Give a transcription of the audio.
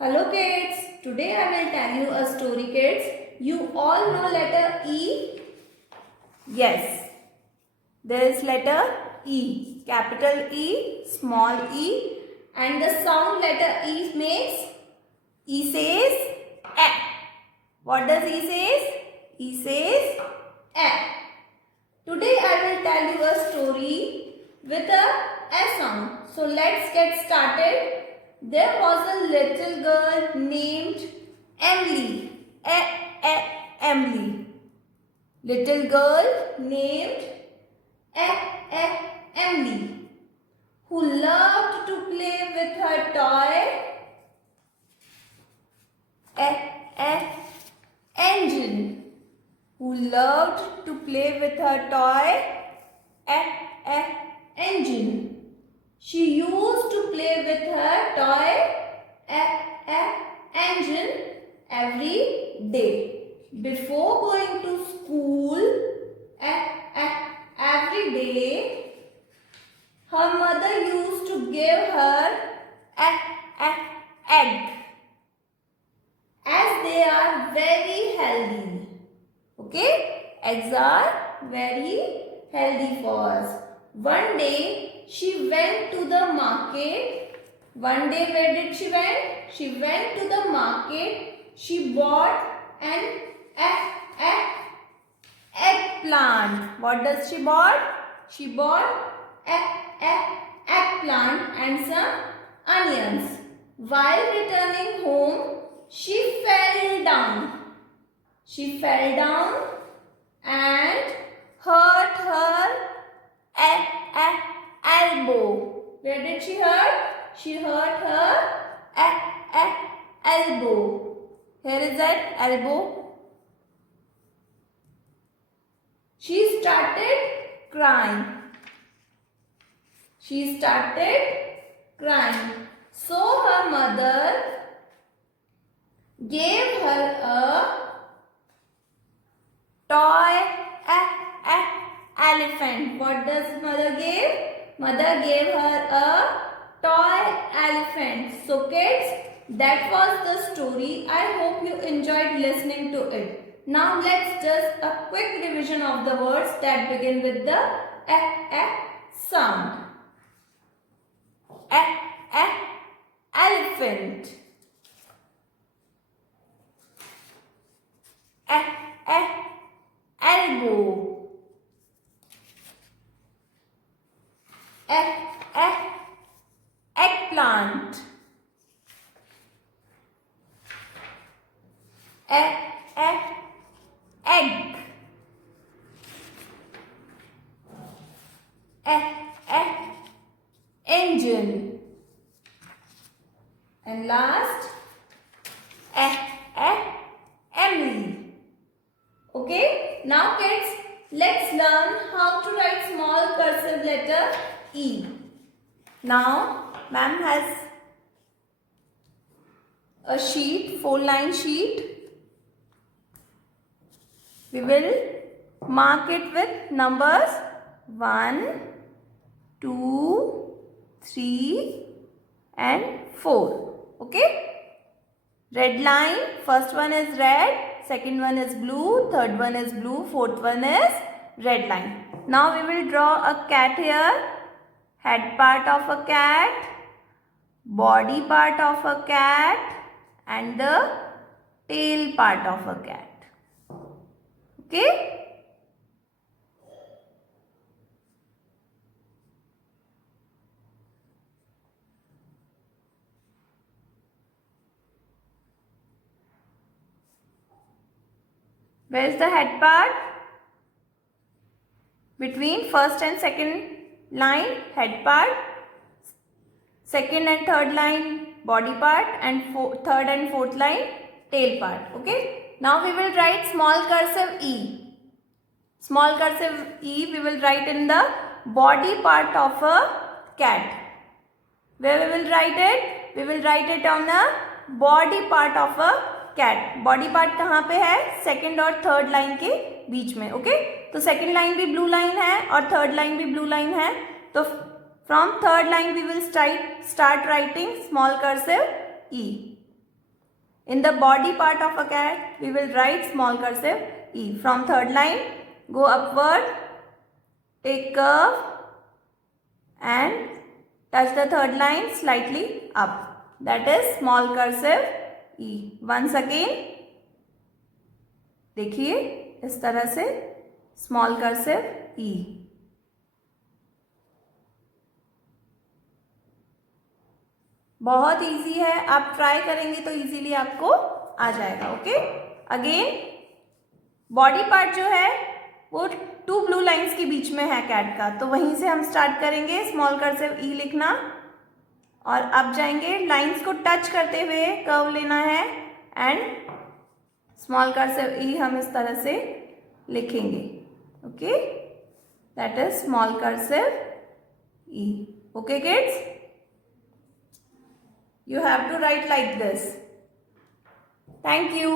Hello kids, today I will tell you a story kids. You all know letter E? Yes, there is letter E, capital E, small e, and the sound letter E makes, E says A. What does E says? E says A. Today I will tell you a story with a sound. So let's get started. There was a little girl named Emily. Emily. Little girl named Emily, who loved to play with her toy engine. Who loved to play with her toy engine. She used to play with her toy engine every day. Before going to school every day, her mother used to give her egg, as they are very healthy. Okay? Eggs are very healthy for us. One day she went to the market. One day where did she went? She went to the market. She bought an eggplant. What does she bought? She bought eggplant and some onions. While returning home, she fell down. She fell down and hurt her elbow. Where did she hurt? She hurt her elbow. Here is that elbow. She started crying. She started crying. So her mother gave her a toy elephant. What does mother give? Mother gave her a toy elephant. So kids, that was the story. I hope you enjoyed listening to it. Now let's just a quick revision of the words that begin with the sound. Elephant. Elbow. Eggplant. Egg. Engine. And last, Emily. Okay, now kids, let's learn how to write small cursive letter E. Now, ma'am has a sheet, 4-line sheet. We will mark it with numbers 1, 2, 3 and 4. Okay? Red line, first one is red, second one is blue, third one is blue, fourth one is red line. Now we will draw a cat here. Head part of a cat, body part of a cat and the tail part of a cat. Okay? Where is the head part? Between first and second line, head part. Second and third line, body part. And third and fourth line, tail part. Okay? Now we will write small cursive E. Small cursive E we will write in the body part of a cat. Where we will write it? We will write it on the body part of a cat. Body part कहाँ पे है? Second और third line के बीच में. Okay? तो second line भी blue line है और third line भी blue line है. तो from third line we will start writing small cursive E. In the body part of a cat, we will write small cursive E. From third line, go upward, take curve and touch the third line slightly up. That is small cursive E. Once again, देखिए इस तरह से small cursive E. बहुत easy है, आप try करेंगे तो easily आपको आ जाएगा. ओके, अगेन बॉडी पार्ट जो है वो 2 ब्लू लाइंस के बीच में है कैट का, तो वहीं से हम स्टार्ट करेंगे स्मॉल कर्सिव E लिखना और अब जाएंगे लाइंस को टच करते हुए कर्व लेना है एंड स्मॉल कर्सिव E हम इस तरह से लिखेंगे. Okay, that is small cursive E. Okay kids, you have to write like this. Thank you.